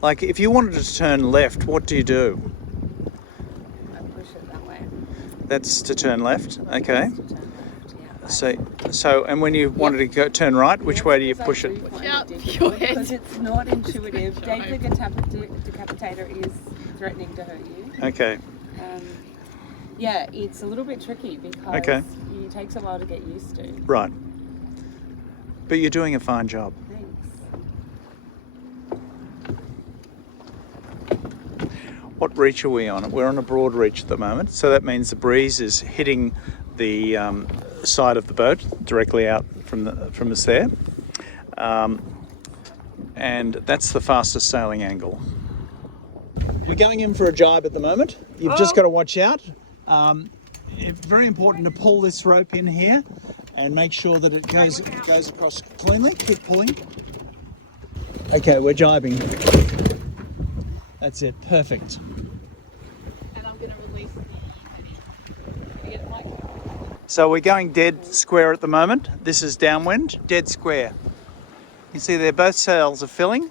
Like if you wanted to turn left, what do you do? I push it that way. That's to turn left. Okay. To turn left, yeah. So, and when you wanted to go turn right, which way do you push it? Because it's not intuitive. Dave the Decapitator is threatening to hurt you. Okay. Yeah, it's a little bit tricky because it takes a while to get used to. Right. But you're doing a fine job. Thanks. What reach are we on? We're on a broad reach at the moment, so that means the breeze is hitting the side of the boat directly out from us there, and that's the fastest sailing angle. We're going in for a jibe at the moment. You've just got to watch out. It's very important to pull this rope in here and make sure that it goes across cleanly. Keep pulling. Okay, we're jibing. That's it, perfect. And I'm going to release the mic. So we're going dead square at the moment. This is downwind, dead square. You can see there both sails are filling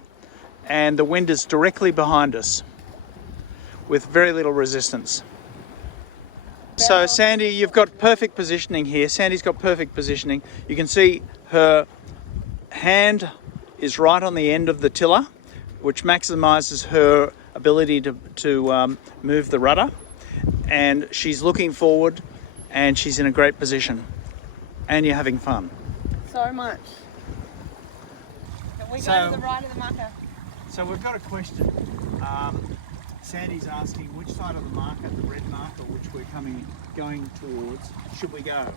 and the wind is directly behind us with very little resistance. So Sandy, you've got perfect positioning here. Sandy's got perfect positioning. You can see her hand is right on the end of the tiller, which maximizes her ability to move the rudder, and she's looking forward and she's in a great position and you're having fun. So much. Can we go to the right of the marker? So we've got a question. Sandy's asking which side of the marker, the red marker, which we're going towards, should we go?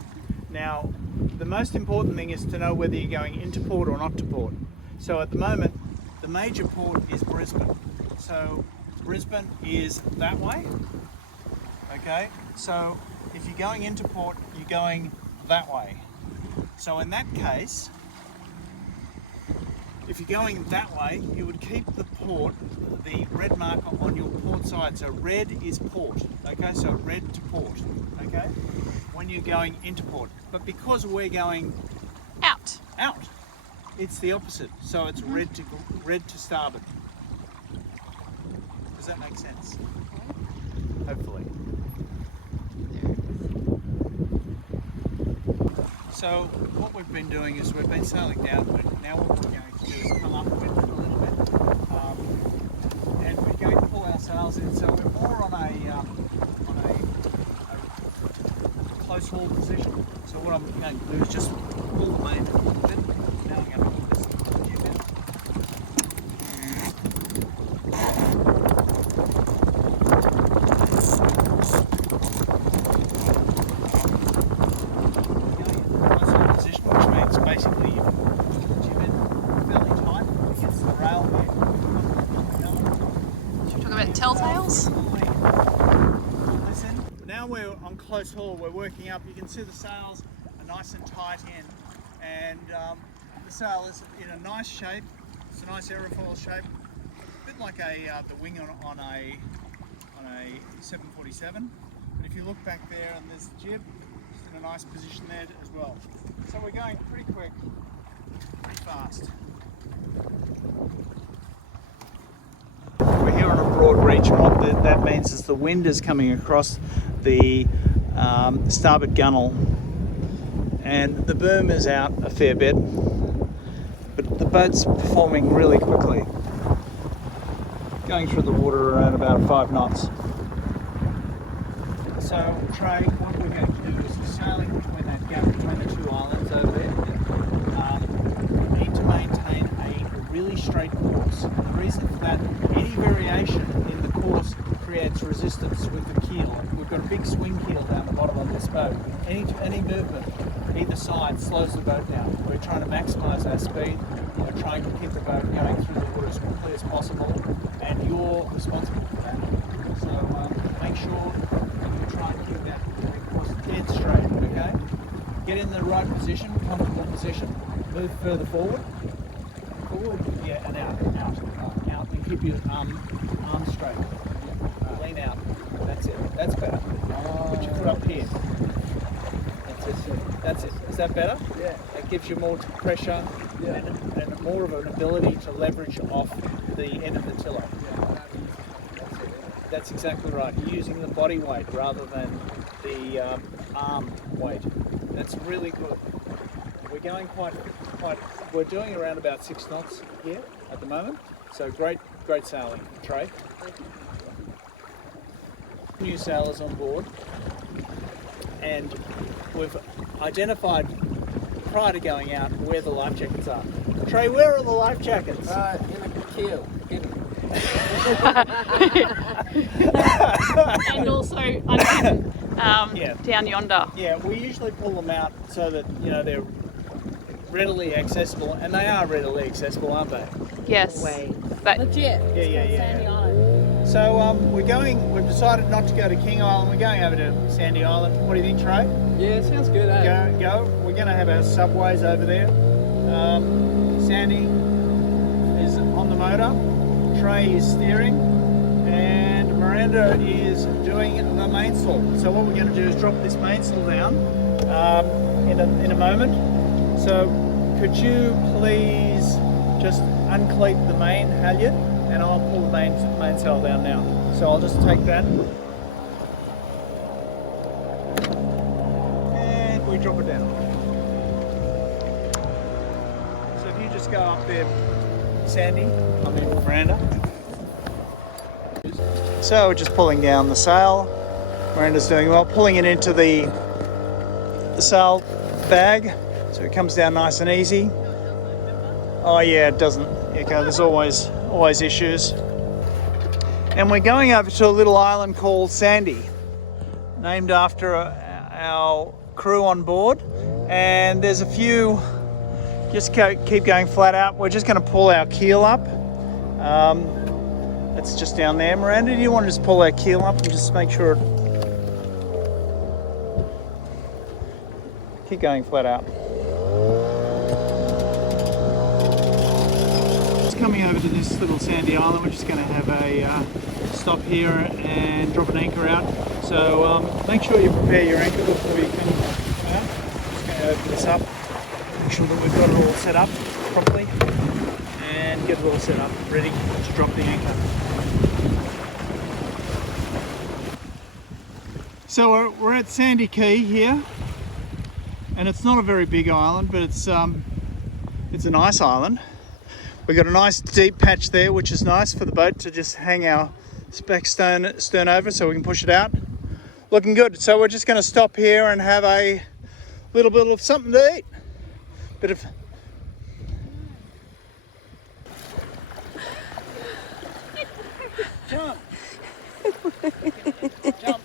Now, the most important thing is to know whether you're going into port or not to port. So at the moment, the major port is Brisbane. So Brisbane is that way. Okay, so if you're going into port, you're going that way. So in that case, if you're going that way, you would keep the port, the red marker on your port side. So red is port, okay? So red to port, okay? When you're going into port. But because we're going out, it's the opposite. So it's red to starboard. Does that make sense? Hopefully. So what we've been doing is we've been sailing downwind. Now what we're going to do is come upwind a little bit, and we're going to pull our sails in. So we're more on a close haul position. So what I'm going to do is just pull the main a little bit. Now I'm going to pull this jib in. Basically, you pull the jib in fairly tight against the rail here. Should we talk about telltales? Listen, now we're on close haul, we're working up. You can see the sails are nice and tight in, and the sail is in a nice shape. It's a nice aerofoil shape, a bit like the wing on a 747. But if you look back there, and there's the jib. In a nice position there as well. So we're going pretty quick, pretty fast. We're here on a broad reach, and what that means is the wind is coming across the starboard gunnel, and the boom is out a fair bit, but the boat's performing really quickly, going through the water around about 5 knots. So Trey, what we're going to do is sailing between that gap between the two islands over there. We need to maintain a really straight course. And the reason for that, any variation in the course creates resistance with the keel. We've got a big swing keel down the bottom of this boat. Any movement either side slows the boat down. We're trying to maximise our speed. We're trying to keep the boat going through the water as quickly as possible, and you're responsible for that. So make sure try and keep that course dead straight, okay? Get in the right position, comfortable position, move further forward, yeah, and out, and keep your arms straight, lean out, that's it, that's better. Put your foot up here, that's it, is that better? Yeah. That gives you more pressure and more of an ability to leverage off the end of the tiller. That's exactly right. You're using the body weight rather than the arm weight. That's really good. We're going we're doing around about 6 knots here at the moment. So great sailing, Trey. New sailors on board, and we've identified prior to going out where the life jackets are. Trey, where are the life jackets? In the keel. And also unhidden, down yonder. Yeah, we usually pull them out so that they're readily accessible, and they are readily accessible, aren't they? Yes. But Legit. Yeah. Sandy Island. So we've decided not to go to King Island. We're going over to Sandy Island. What do you think, Trey? Yeah, sounds good, eh? Go. We're going to have our subways over there. Sandy is on the motor. Trey is steering, and Miranda is doing the mainsail. So what we're going to do is drop this mainsail down in a moment. So could you please just uncleat the main halyard, and I'll pull the mainsail down now. So I'll just take that and we drop it down. So if you just go up there, Sandy, Miranda. So we're just pulling down the sail. Miranda's doing well, pulling it into the sail bag, so it comes down nice and easy. Oh yeah, it doesn't. Okay, there's always issues. And we're going over to a little island called Sandy, named after our crew on board. And there's a few. Just keep going flat out. We're just going to pull our keel up. It's just down there. Miranda, do you want to just pull our keel up and just make sure keep going flat out. Just coming over to this little sandy island. We're just going to have a stop here and drop an anchor out. So make sure you prepare your anchor before you come out. Just going to open this up. Make sure that we've got it all set up properly and get it all set up, ready to drop the anchor. So we're at Sandy Key here, and it's not a very big island, but it's a nice island. We've got a nice deep patch there, which is nice for the boat to just hang our spec stern over so we can push it out. Looking good. So we're just going to stop here and have a little bit of something to eat. Bit of jump. Jump.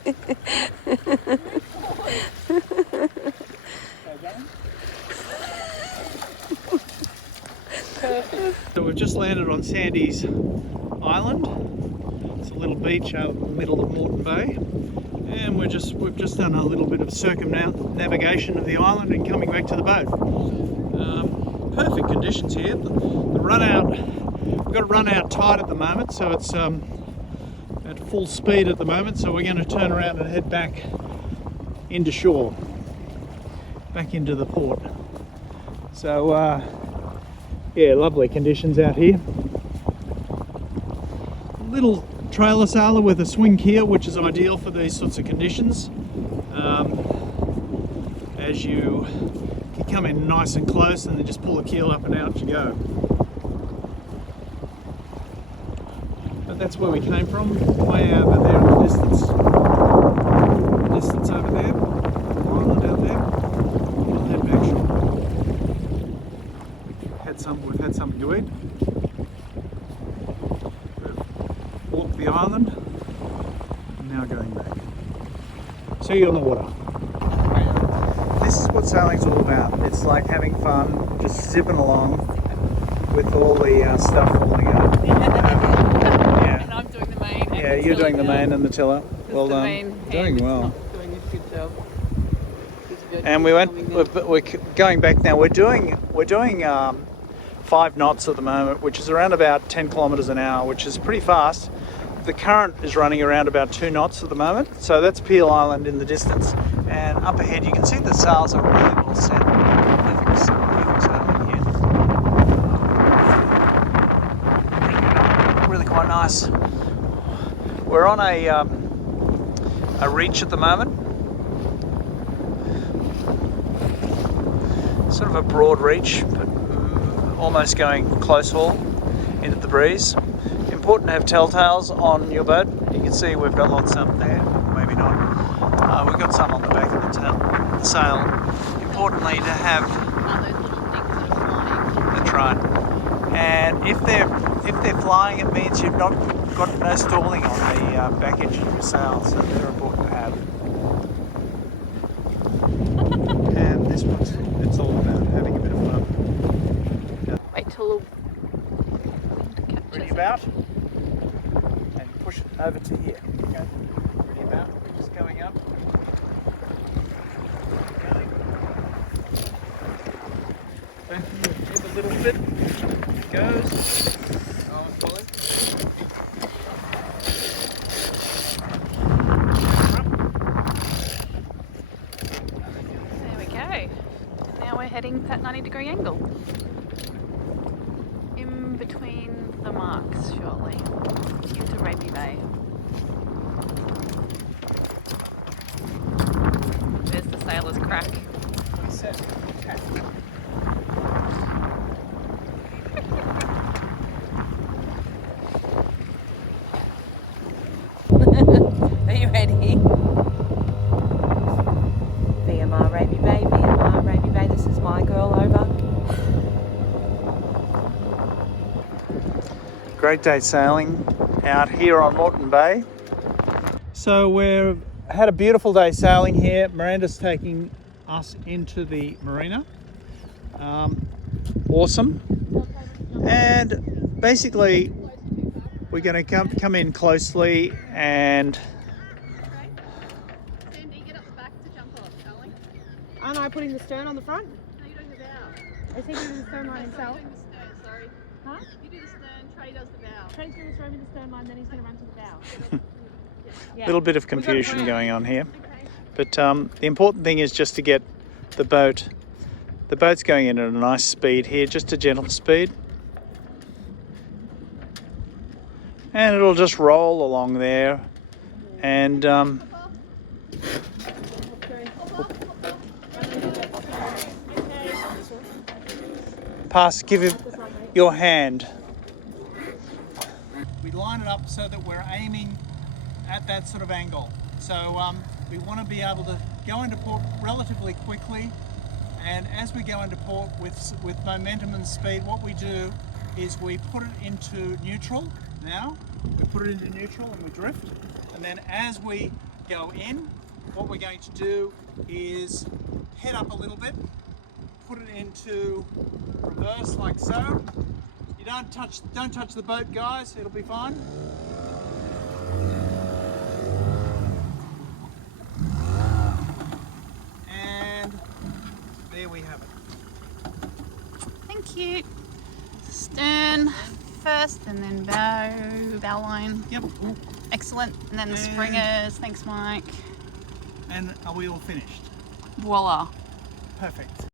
So we've just landed on Sandy's Island. It's a little beach out in the middle of Moreton Bay, and we've just done a little bit of circumnavigation of the island and coming back to the boat. Perfect conditions here. The run out, we've got a run out tide at the moment, so it's at full speed at the moment. So we're going to turn around and head back into shore, back into the port. So yeah, lovely conditions out here. Little trailer sailor with a swing keel, which is ideal for these sorts of conditions. As you come in nice and close and then just pull the keel up and out you go. But that's where we came from, way over there in the distance. Distance over there, island out there. We'll head back shore. We've had something to eat. We've walked the island and now going back. See you on the water. This is what sailing's all about. It's like having fun, just zipping along with all the stuff falling out. Yeah. And I'm doing the main. Yeah, you're doing the main and the tiller. Well done. Doing well. Doing a good job. And we're going back now. We're doing 5 knots at the moment, which is around about 10 kilometres an hour, which is pretty fast. The current is running around about 2 knots at the moment, so that's Peel Island in the distance. And up ahead you can see the sails are really well set. Perfect sailing here. Bring it up. nice. We're on a reach at the moment. Sort of a broad reach, but almost going close haul into the breeze. Important to have telltales on your boat. You can see we've got lots up there, maybe not. We've got some on the back of the sail. Importantly to have. That's right. And if they're flying, it means you've not got no stalling on the back edge of your sail, so they're important to have. And this one's, it's all about having a bit of fun. Wait till the Ready about, and push it over to here. Okay. Ready about, just going up. Going. Don't move a little bit. It goes. Oh, I'm pulling. There we go. Now we're heading that 90-degree angle. In between the marks, shortly. Into Raby Bay. There's the sailor's crack. What he said. Okay. Are you ready? VMR Raby Bay, VMR Raby Bay, this is my girl, over. Great day sailing out here on Moreton Bay. So we've had a beautiful day sailing here. Miranda's taking us into the marina. Awesome. And basically we're going to come in closely and Sandy, get up the back to jump off, darling. Aren't I putting the stern on the front? No, you're doing the bow. Is he doing the stern line himself? You're doing the stern, sorry. Huh? You do the stern, Trey does the bow. Trey's going to throw me the stern line, then he's going to run to the bow. Yeah. little bit of confusion going on here. But the important thing is just to get the boat. The boat's going in at a nice speed here, just a gentle speed. And it'll just roll along there. And give him your hand. We line it up so that we're aiming at that sort of angle. So we want to be able to go into port relatively quickly, and as we go into port with momentum and speed, what we do is we put it into neutral. Now we put it into neutral and we drift, and then as we go in, what we're going to do is head up a little bit, put it into reverse like so. You don't touch the boat, guys, it'll be fine. And there we have it. Thank you. Stern first and then bow line. Yep. Excellent. And then the springers. Thanks, Mike. And are we all finished? Voila. Perfect.